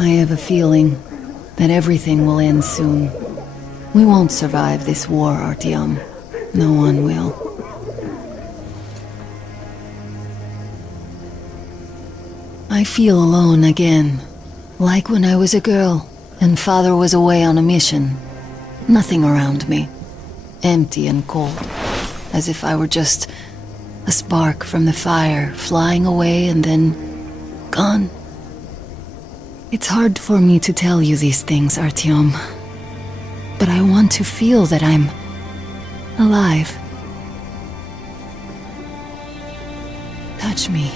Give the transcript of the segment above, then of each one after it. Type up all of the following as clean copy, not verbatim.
I have a feeling that everything will end soon. We won't survive this war, Artyom. No one will. I feel alone again. Like when I was a girl, and Father was away on a mission. Nothing around me. Empty and cold. As if I were just a spark from the fire, flying away and then gone. It's hard for me to tell you these things, Artyom. But I want to feel that I'm alive. Touch me.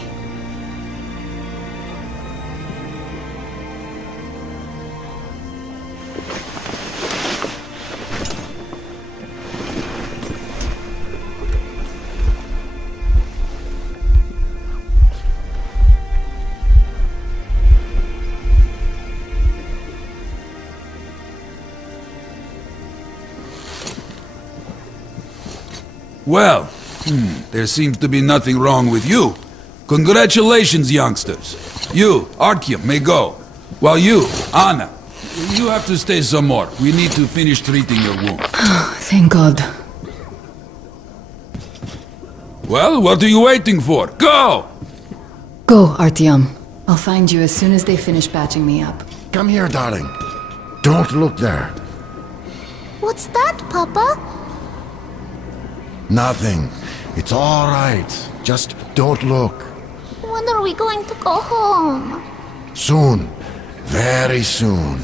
Well, there seems to be nothing wrong with you. Congratulations, youngsters. You, Artyom, may go. While you, Anna, you have to stay some more. We need to finish treating your wound. Thank God. Well, what are you waiting for? Go! Go, Artyom. I'll find you as soon as they finish patching me up. Come here, darling. Don't look there. What's that, Papa? Nothing. It's all right. Just don't look. When are we going to go home? Soon. Very soon.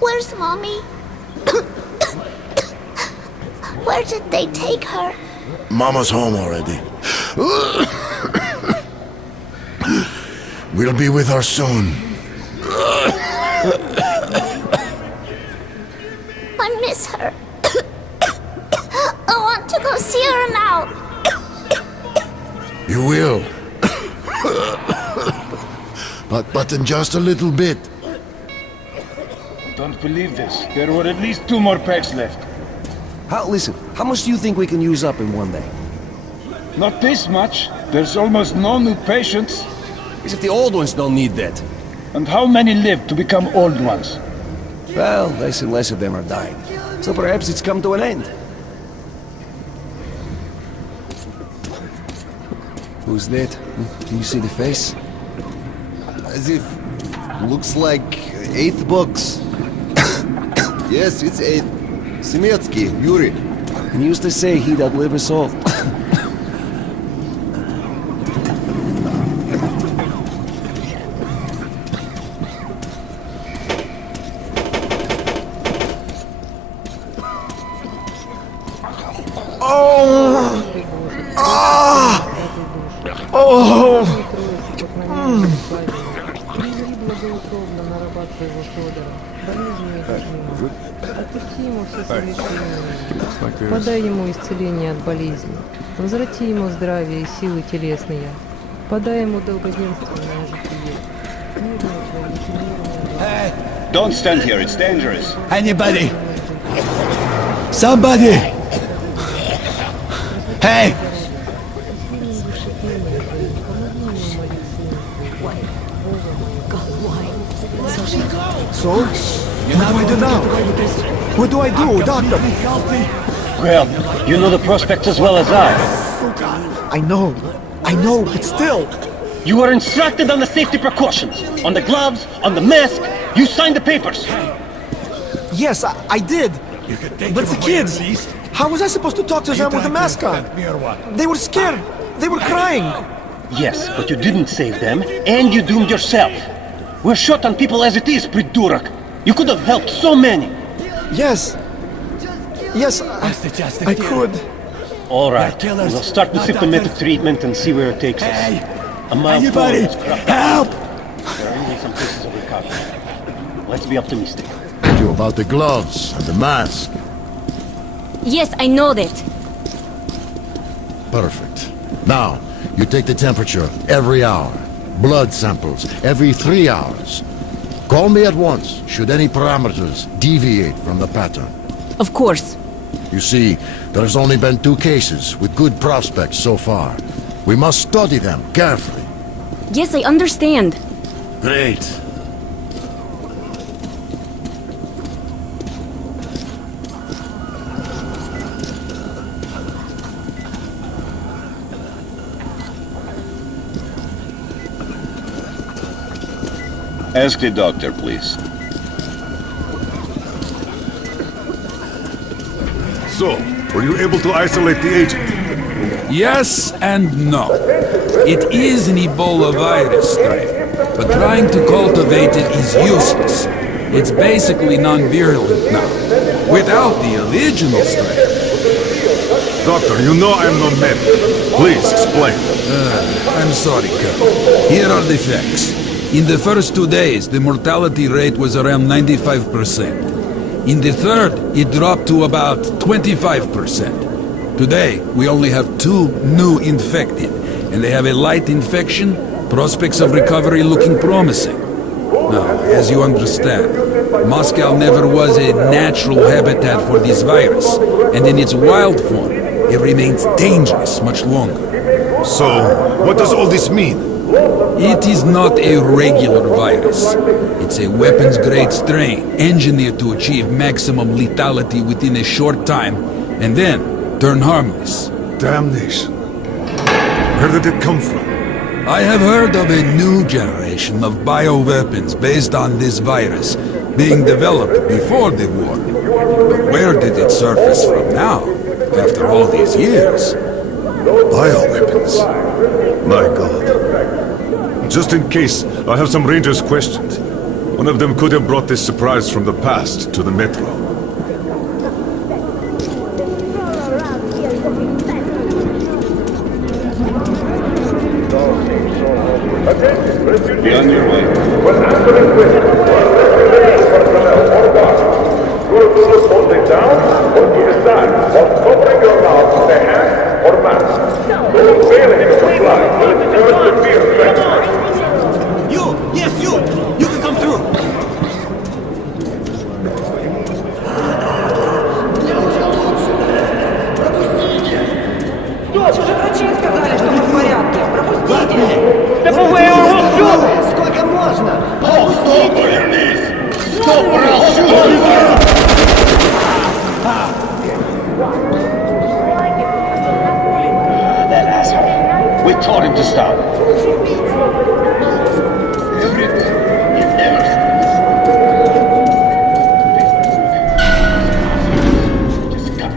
Where's Mommy? Where did they take her? Mama's home already. We'll be with her soon. I miss her. I want to go see her now. You will. But in just a little bit. Don't believe this. There were at least 2 more packs left. Listen, how much do you think we can use up in one day? Not this much. There's almost no new patients. As if the old ones don't need that. And how many live to become old ones? Well, less and less of them are dying. So perhaps it's come to an end. Who's that? Can you see the face? As if... looks like 8th books. Yes, it's 8th. Semetsky, Yuri. And used to say he'd outlive us all. Подай ему исцеление от болезни. Возврати ему здравие и силы телесные. Подай ему долгоденственное житие. Hey! Don't stand here, it's dangerous. Anybody! Somebody! Hey! So? What do I do now? What do I do, Doctor? Well, you know the prospects as well as I. I know, but still... You were instructed on the safety precautions. On the gloves, on the mask. You signed the papers. Yes, I did. But the kids... How was I supposed to talk to them with a mask on? They were scared. They were crying. Yes, but you didn't save them, and you doomed yourself. We're short on people as it is, Pridurak. You could have helped so many. Yes, I could. All right, we'll start with symptomatic treatment and see where it takes us. A mile Anybody! Help! There are only some places of recovery. Let's be optimistic. You about the gloves and the mask. Yes, I know that. Perfect. Now, you take the temperature every hour. Blood samples every 3 hours. Call me at once, should any parameters deviate from the pattern. Of course. You see, there's only been 2 cases with good prospects so far. We must study them carefully. Yes, I understand. Great. Ask the doctor, please. So, were you able to isolate the agent? Yes and no. It is an Ebola virus strain, but trying to cultivate it is useless. It's basically non-virulent now, without the original strain. Doctor, you know I'm no medic. Please, explain. I'm sorry, Colonel. Here are the facts. In the first 2 days, the mortality rate was around 95%. In the third, it dropped to about 25%. Today, we only have 2 new infected, and they have a light infection, prospects of recovery looking promising. Now, as you understand, Moscow never was a natural habitat for this virus, and in its wild form, it remains dangerous much longer. So, what does all this mean? It is not a regular virus. It's a weapons-grade strain, engineered to achieve maximum lethality within a short time, and then turn harmless. Damnation. Where did it come from? I have heard of a new generation of bioweapons based on this virus being developed before the war. But where did it surface from now, after all these years? Bioweapons? My God. Just in case, I have some Rangers' questions. One of them could have brought this surprise from the past to the Metro. Be on your way. When answering questions, personnel or guards, you will look only down or to the side while covering your mouth with a hand or mask. Those failing to comply will incur severe consequences. You! Yes, you! You can come through! Уже врачи сказали, что мы в порядке. Пропустите! Сколько можно? That asshole. We told him to stop. Everything. It never Just cut.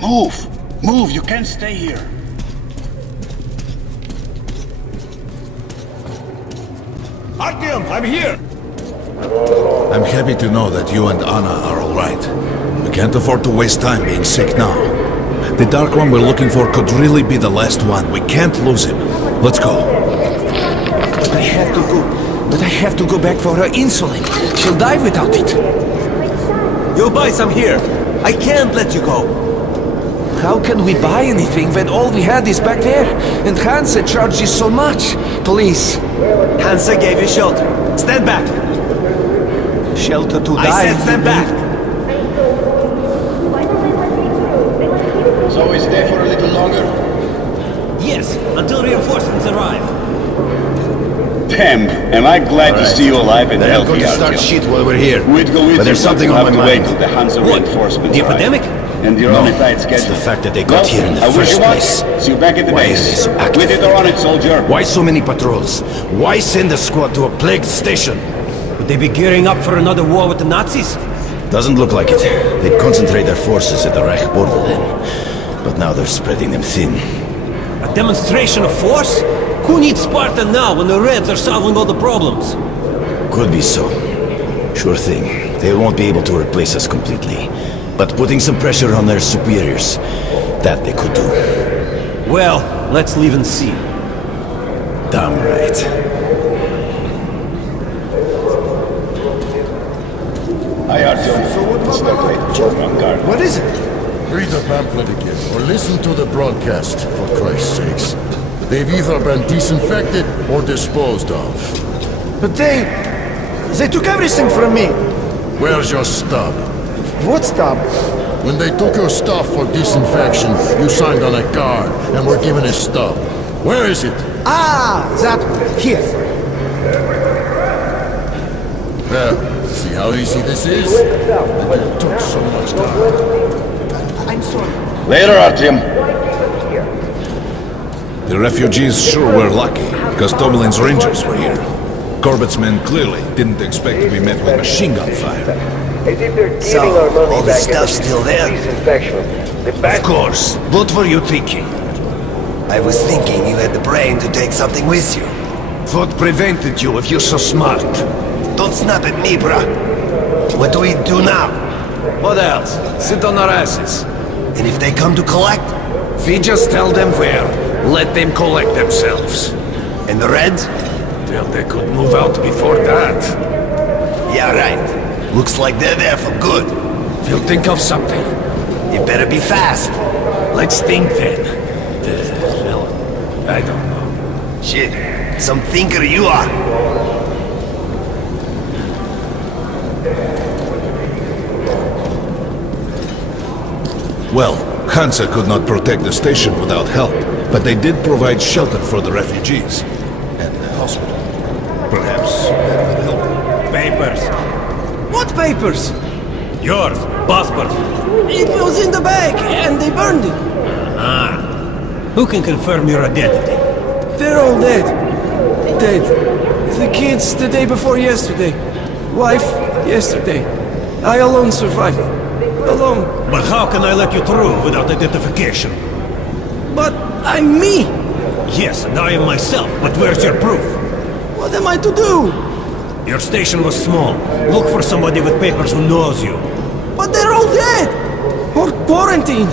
Move! Move! You can't stay here. Artyom, I'm here! I'm happy to know that you and Anna are all right. We can't afford to waste time being sick now. The Dark One we're looking for could really be the last one. We can't lose him. Let's go. But I have to go back for her insulin. She'll die without it. You'll buy some here. I can't let you go. How can we buy anything when all we had is back there? And Hansa charges so much. Please. Hansa gave you shelter. Stand back. Shelter to die. I said stand back. So we stay for a little longer? Yes, until reinforcements arrive. Damn, am I glad to see you alive and They're not healthy, going to start Artyom. shit while we're here. But there's something on my have to mind. wait till the Hansa reinforcements The arrive. epidemic? And you're on a tight schedule. It's the fact that they got here in the I wish first you luck. place. See you back at the Why are they base. so active? With it or on it, soldier. Why so many patrols? Why send a squad to a plagued station? Would they be gearing up for another war with the Nazis? Doesn't look like it. They'd concentrate their forces at the Reich border then. But now they're spreading them thin. A demonstration of force? Who needs Sparta now when the Reds are solving all the problems? Could be so. Sure thing. They won't be able to replace us completely. But putting some pressure on their superiors, that they could do. Well, let's leave and see. Damn right. Hi, Artyom. Step right. On guard. What is it? Read the pamphlet again, or listen to the broadcast, for Christ's sakes. They've either been disinfected or disposed of. But they took everything from me. Where's your stub? What stop? When they took your stuff for disinfection, you signed on a card and were given a stub. Where is it? Ah, that one. Here. Well, see how easy this is? It took so much time. I'm sorry. Later, Artyom. The refugees sure were lucky, because Tobelin's rangers were here. Corbett's men clearly didn't expect to be met with machine gun fire. So, all the stuff's still there? Of course. What were you thinking? I was thinking you had the brain to take something with you. What prevented you if you're so smart? Don't snap at me, bruh. What do we do now? What else? Sit on our asses. And if they come to collect? We just tell them where. Let them collect themselves. And the Reds? Well, they could move out before that. Yeah, right. Looks like they're there for good. We'll think of something. You better be fast. Let's think then. Well, I don't know. Shit, some thinker you are. Well, Hansa could not protect the station without help, but they did provide shelter for the refugees. And a hospital. Perhaps that would help. Papers. What papers? Yours, passport. It was in the bag, and they burned it. Ah. Who can confirm your identity? They're all dead. Dead. The kids the day before yesterday. Wife yesterday. I alone survived. Alone. But how can I let you through without identification? But I'm me! Yes, and I am myself, but where's your proof? What am I to do? Your station was small. Look for somebody with papers who knows you. But they're all dead! Or quarantined!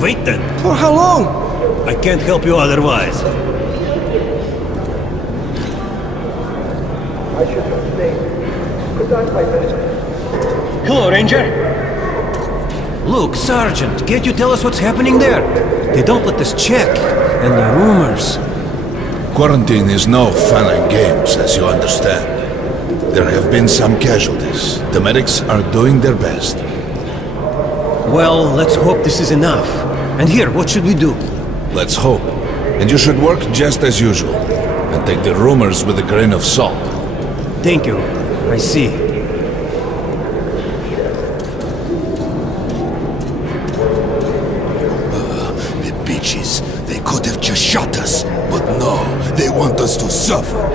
Wait then. For how long? I can't help you otherwise. I should have stayed. Could I play this? Hello, Ranger. Look, Sergeant, can't you tell us what's happening there? They don't let us check. And the rumors. Quarantine is no fun and games, as you understand. There have been some casualties. The medics are doing their best. Well, let's hope this is enough. And here, what should we do? Let's hope. And you should work just as usual. And take the rumors with a grain of salt. Thank you. I see. The bitches. They could have just shot us. But no, they want us to suffer.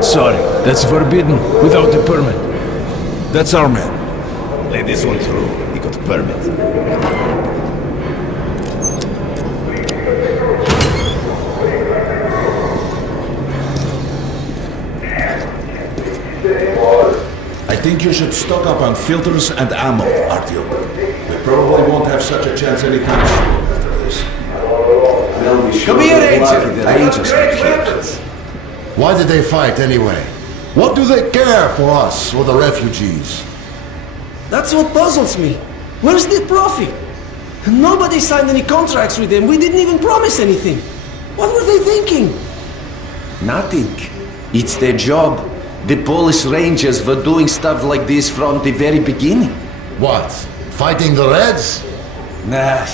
Sorry, that's forbidden without a permit. That's our man. Let this one through. He got a permit. I think you should stock up on filters and ammo, Artyom. We probably won't have such a chance anytime soon after this. Come here, Ranger! The Rangers are here. Why did they fight anyway? What do they care for us or the refugees? That's what puzzles me. Where's the profit? Nobody signed any contracts with them. We didn't even promise anything. What were they thinking? Nothing. It's their job. The Polish Rangers were doing stuff like this from the very beginning. What? Fighting the Reds? Nah,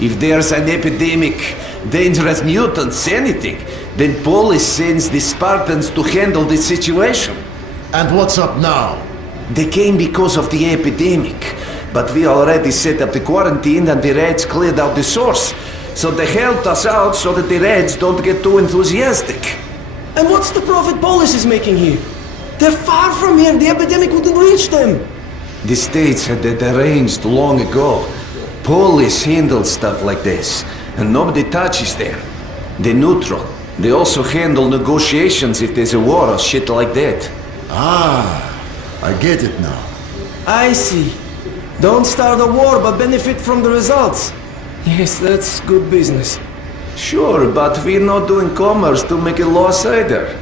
if there's an epidemic, dangerous mutants, anything, then Polish sends the Spartans to handle the situation. And what's up now? They came because of the epidemic, but we already set up the quarantine and the Reds cleared out the source. So they helped us out so that the Reds don't get too enthusiastic. And what's the profit Polis is making here? They're far from here. The epidemic wouldn't reach them. The States had that arranged long ago. Police handle stuff like this, and nobody touches them. They're neutral. They also handle negotiations if there's a war or shit like that. Ah, I get it now. I see. Don't start a war, but benefit from the results. Yes, that's good business. Sure, but we're not doing commerce to make a loss either.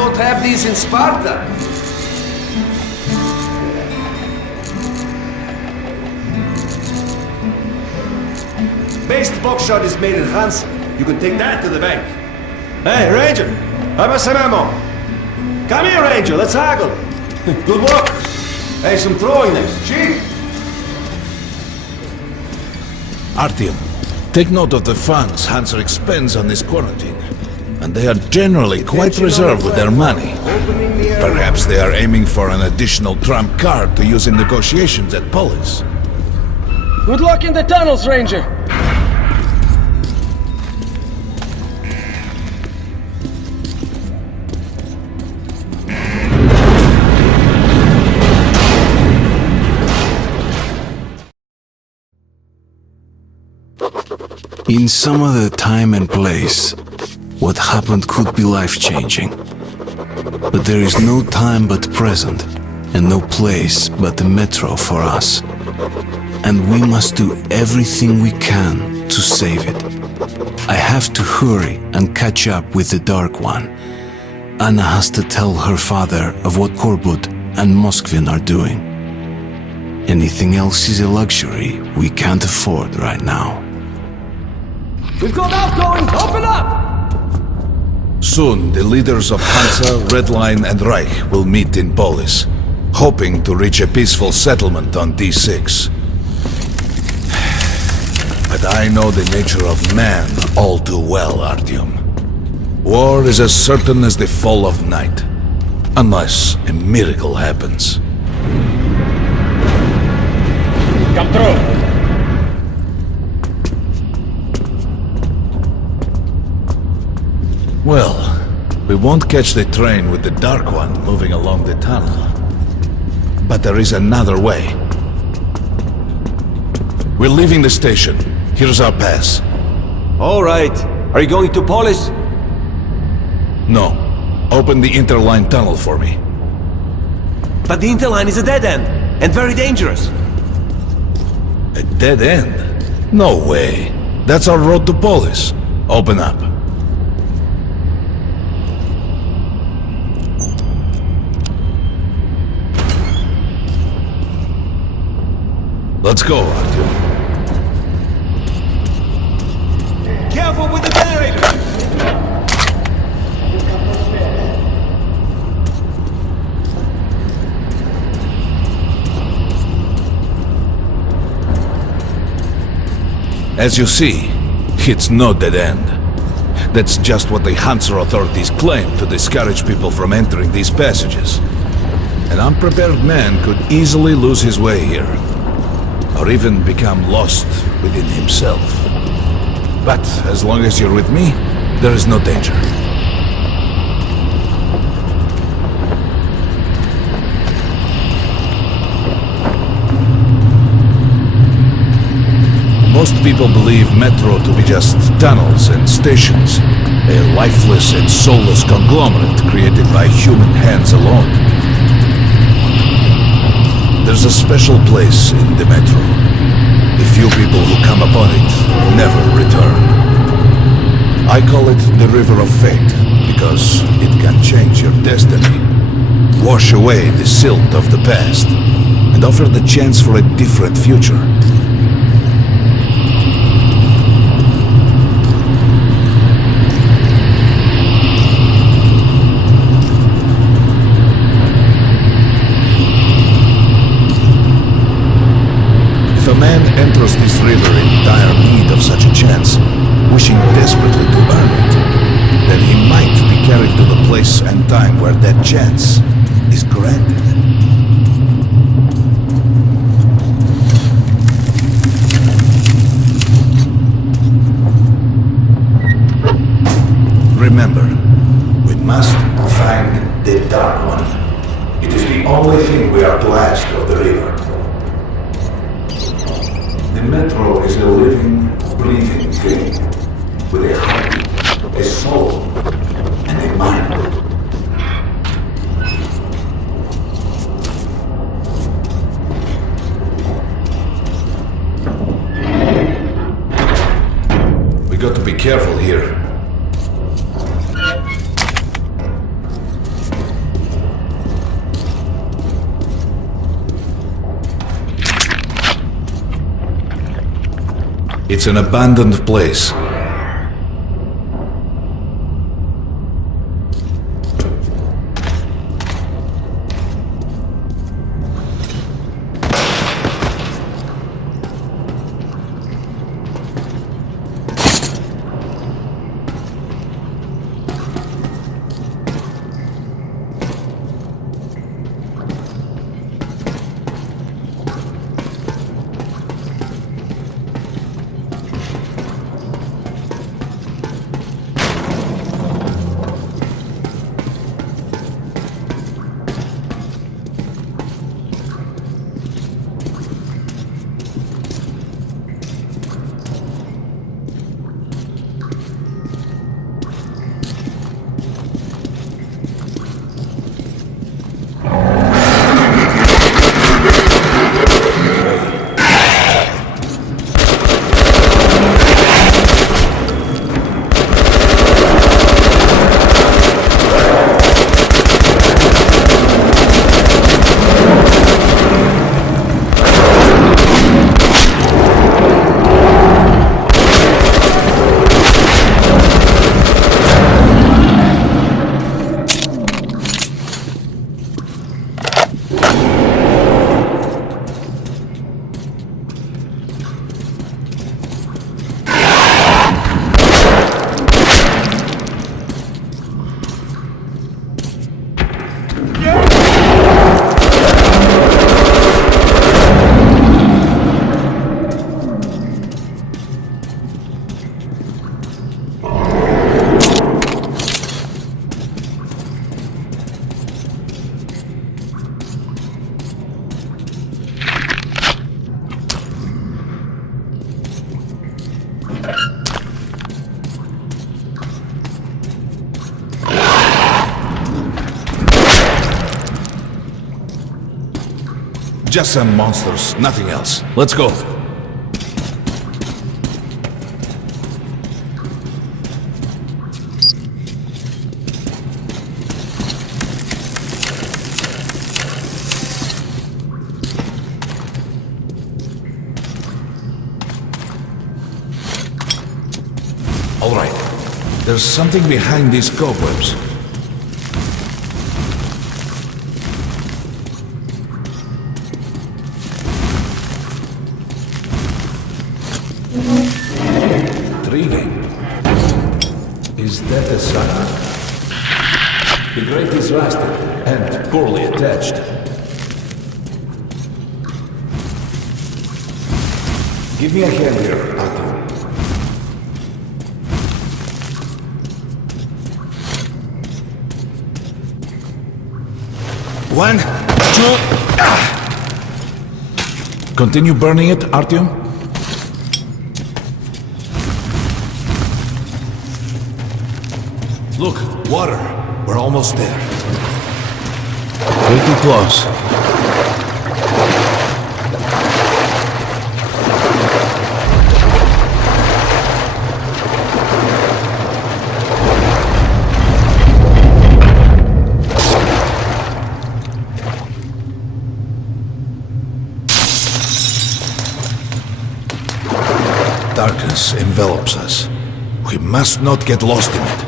don't have these in Sparta. Best buckshot is made in Hansen. You can take that to the bank. Hey, Ranger! How about some ammo? Come here, Ranger, let's haggle. Good work. Hey, some throwing knives. Cheap. Artyom, take note of the funds Hanser expends on this quarantine. And they are generally quite reserved with their money. Perhaps they are aiming for an additional trump card to use in negotiations at Polis. Good luck in the tunnels, Ranger! In some other time and place, what happened could be life-changing. But there is no time but present, and no place but the metro for us. And we must do everything we can to save it. I have to hurry and catch up with the Dark One. Anna has to tell her father of what Korbut and Moskvin are doing. Anything else is a luxury we can't afford right now. We've got outgoing! Open up! Soon, the leaders of Hansa, Red Line, and Reich will meet in Polis, hoping to reach a peaceful settlement on D6. But I know the nature of man all too well, Artyom. War is as certain as the fall of night, unless a miracle happens. Come through! Well, we won't catch the train with the Dark One moving along the tunnel. But there is another way. We're leaving the station. Here's our pass. All right. Are you going to Polis? No. Open the interline tunnel for me. But the interline is a dead end, and very dangerous. A dead end? No way. That's our road to Polis. Open up. Let's go, Artyom. Careful with the generator! As you see, it's no dead end. That's just what the Hansa authorities claim to discourage people from entering these passages. An unprepared man could easily lose his way here, or even become lost within himself. But as long as you're with me, there is no danger. Most people believe Metro to be just tunnels and stations, a lifeless and soulless conglomerate created by human hands alone. There's a special place in the Metro. The few people who come upon it never return. I call it the River of Fate, because it can change your destiny, wash away the silt of the past, and offer the chance for a different future. If a man enters this river in dire need of such a chance, wishing desperately to earn it, then he might be carried to the place and time where that chance is granted. Remember, we must find the Dark One. It is the only thing we are to ask of the river. The Metro is a living, breathing thing, with a heart, a soul, and a mind. We got to be careful here. It's an abandoned place. Just some monsters, nothing else. Let's go. All right. There's something behind these cobwebs. Intriguing. Is that a sign? The grate is rusted and poorly attached. Give me a hand here, Artyom. One, two, Continue burning it, Artyom? Look, water. We're almost there. Pretty close. Darkness envelops us. We must not get lost in it.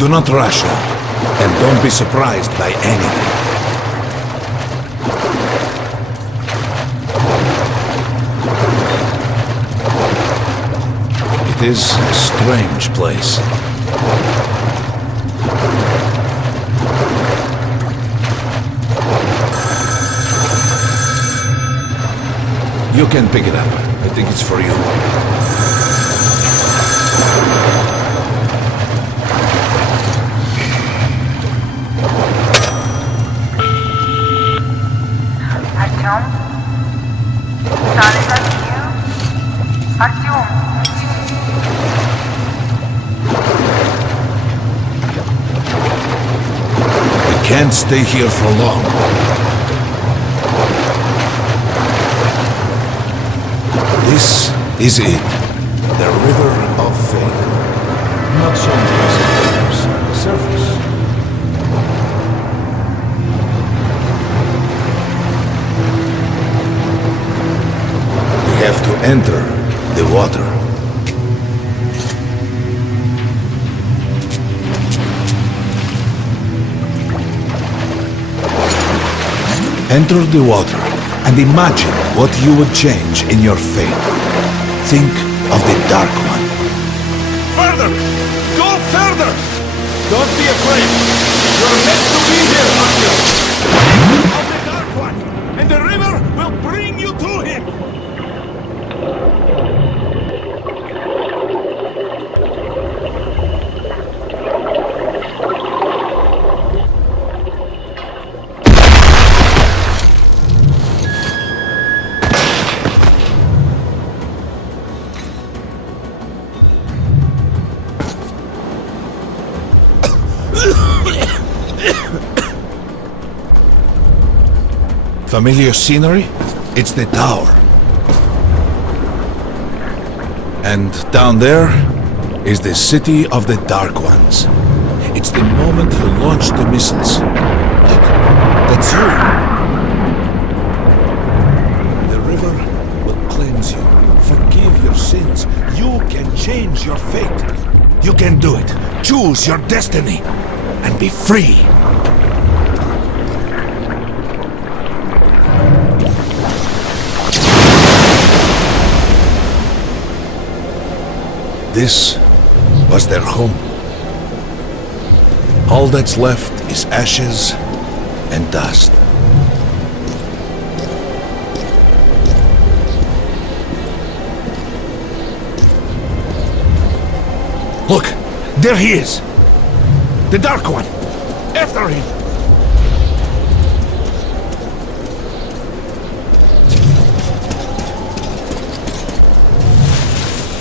Do not rush now, and don't be surprised by anything. It is a strange place. You can pick it up. I think it's for you. Artyom? Son, is that you? Artyom? We can't stay here for long. This is it. The River of Fate. Not so much on the surface. We have to Enter the water. Enter the water and imagine what you would change in your fate. Think of the Dark One. Further! Go further! Don't be afraid. You're meant to be here, Artyom. Of the Dark One, and the river will bring you to him. Familiar scenery? It's the tower. And down there is the city of the Dark Ones. It's the moment you launch the missiles. Look, that's you. The river will cleanse you, forgive your sins. You can change your fate. You can do it. Choose your destiny and be free. This was their home. All that's left is ashes and dust. Look, there he is! The Dark One! After him!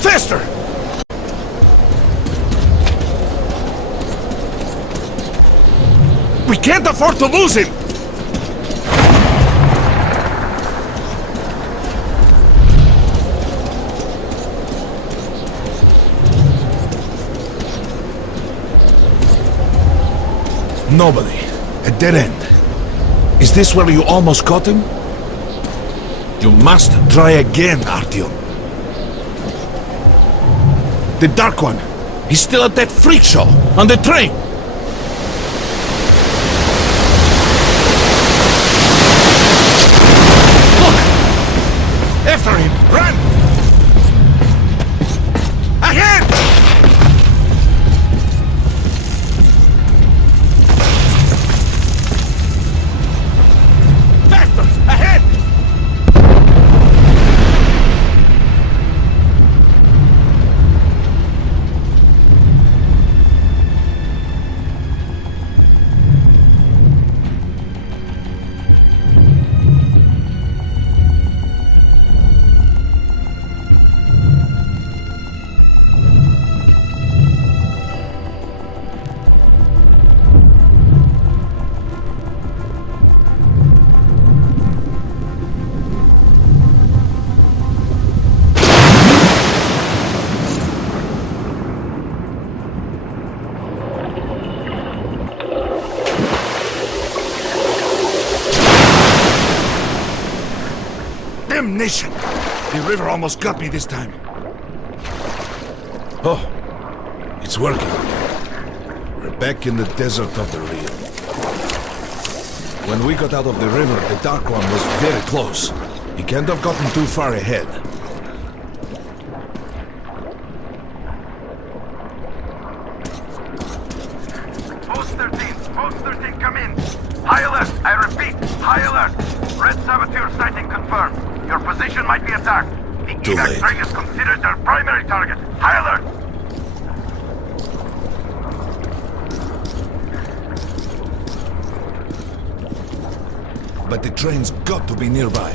Faster! We can't afford to lose him! Nobody. A dead end. Is this where you almost caught him? You must try again, Artyom. The Dark One. He's still at that freak show on the train. After him! Run! Ahead! Faster! Ahead! Damnation! The river almost got me this time. Oh, it's working. We're back in the desert of the real. When we got out of the river, the Dark One was very close. He can't have gotten too far ahead. Post 13, come in. High alert, I repeat, high alert. Red saboteur sighting confirmed. Your position might be attacked. The evac train is considered their primary target. High alert! But the train's got to be nearby.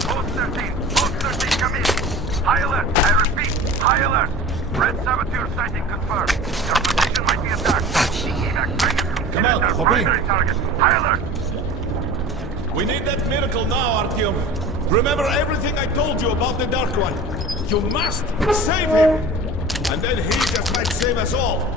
Post 13, come in. High alert, I repeat, high alert. Red saboteur sighting confirmed. Your position might be attacked. The evac train is considered their primary target. High alert! We need that miracle now, Artyom. Remember everything I told you about the Dark One. You must save him! And then he just might save us all.